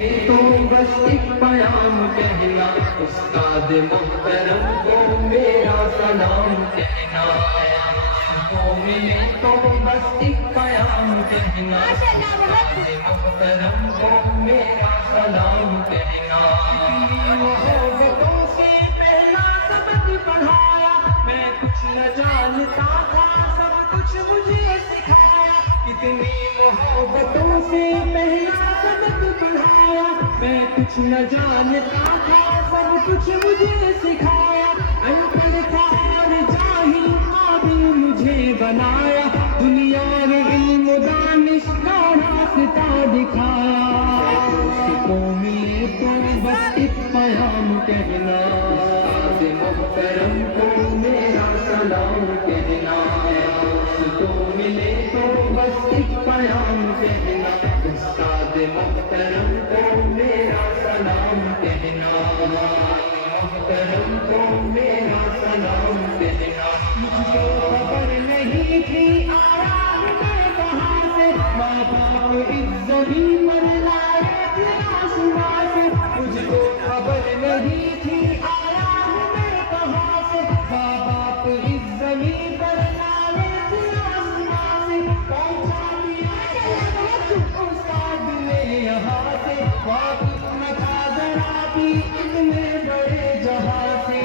تو بس ایک پیام کہنا، استاد محترم کو میرا سلام کہنا، تو ملے تو بس ایک پیام کہنا، استاد محترم کو میرا سلام کہنا۔ محبتوں سے پہلا سبق پڑھایا، میں کچھ نہ جانتا تھا، سب کچھ مجھے سکھایا، کتنی محبتوں سے پہلا سبق پڑھایا، میں کچھ نہ جانتا تھا، سب کچھ مجھے سکھایا، ان پڑھ تھا اور جاہل قابل مجھے بنایا، دنیا میں علم و دانش کا راستہ دکھایا۔ اس کو ملے تو بس ایک پیام کہنا، استاد محترم کو میرا سلام کہنا، اس کو ملے تو بس ایک پیام کہنا، استاد محترم کو میرا سلام کہنا، محترم کو میرا سلام کہنا۔ مجھ کو خبر نہیں تھی آیا میں کہاں سے، ماں باپ اس زمین پر لائے تھے آسمان سے، مجھ کو خبر نہیں تھی آیا میں کہاں سے، ماں باپ اس زمین پر لائے تھے آسمان سے، پہنچا دیا استاد نے یہاں سے، واقف نہ تھا ذرا بھی اتنے بڑے جہاں سے،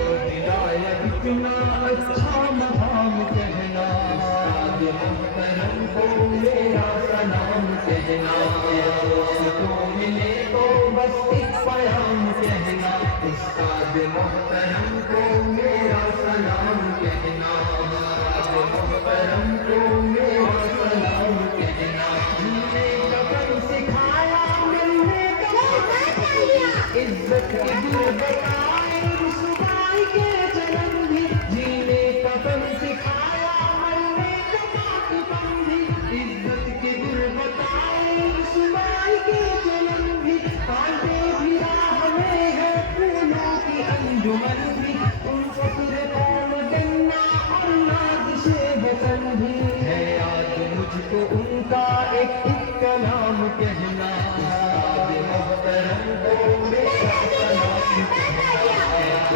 ہدایت اتنا اچھا مقام کہنا، استاد محترم کو میرا سلام کہنا، اس کو ملے تو بس ایک پیام کہنا، استاد محترم کو میرا سلام کہنا، استاد محترم کو میرا سلام کہنا۔ جینے کا فن سکھایا، ملنے کا عزت کی در بتائے، رسوائی کے چلن بھی، جینے کا فن سکھایا، ملنے کا پاکپن بھی، عزت کی در بتائے، رسوائی کے چلن بھی، کانٹے بھی راہ میں ہے پھولوں کی انجمن بھی، ان فخر قوم جنہ اور نازش وطن بھی ہے، آج مجھ کو ان کا ایک ایک کلام کہنا، استاد محترم کو میرا سلام کہنا،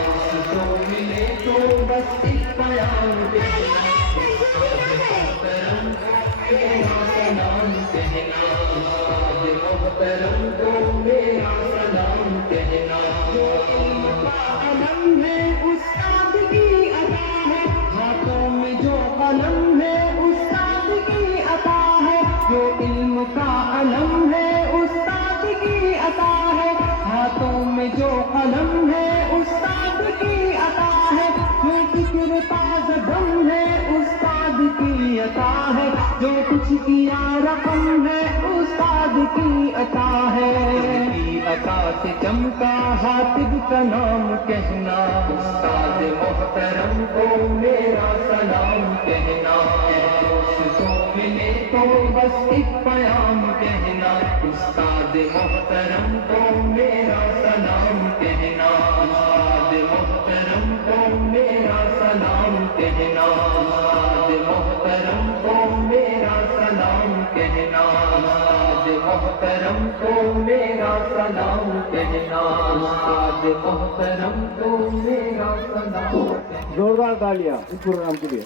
اس کو ملے تو بس ایک پیام کہنا، استاد محترم کو میرا سلام کہنا، استاد محترم کو میرا سلام کہنا۔ جو علم کا علم ہے استاد کی عطا ہے، ہاتھوں میں جو قلم ہے استاد کی عطا ہے، جو علم کا علم ہے استاد کی عطا ہے، ہاتھوں میں جو قلم ہے استاد کی عطا ہے، جو فکر تازہ دم ہے استاد کی عطا ہے، جو کچھ کیا رقم ہے استاد کی عطا ہے، کی عطا سے چمکا حاتب کا نام کہنا، استاد محترم کو میرا سلام کہنا، اس کو ملے تو بس ایک پیام کہنا، استاد محترم کو میرا سلام کہنا، استاد محترم کو میرا سلام کہنا، استاد محترم کو میرا سلام کہنا، استاد محترم کو میرا سلام کہنا، استاد محترم کو میرا سلام کہنا۔ زوردار تالیاں اس پروگرام کے لیے۔